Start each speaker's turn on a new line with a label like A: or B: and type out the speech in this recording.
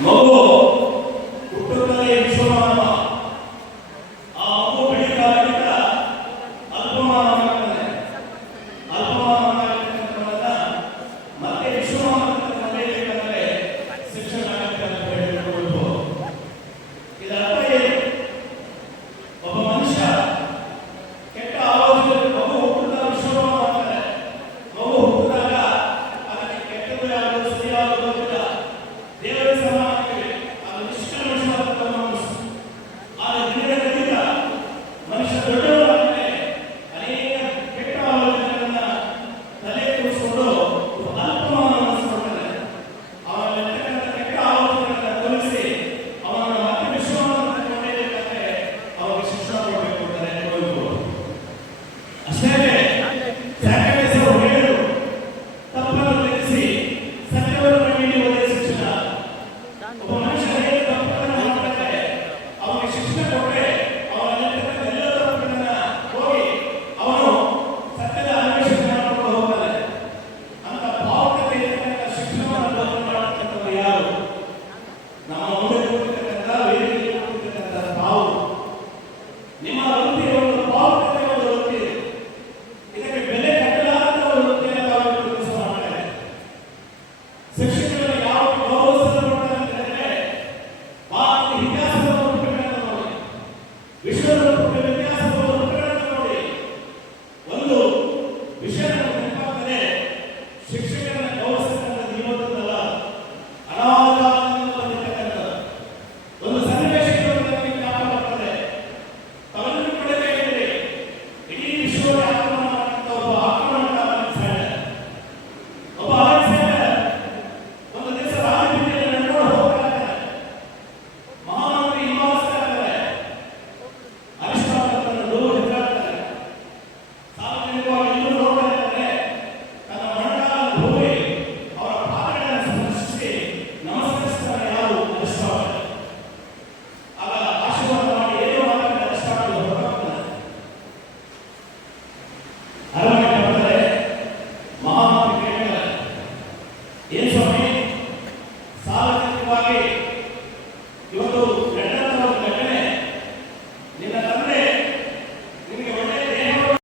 A: Novo! Ayan. Y eso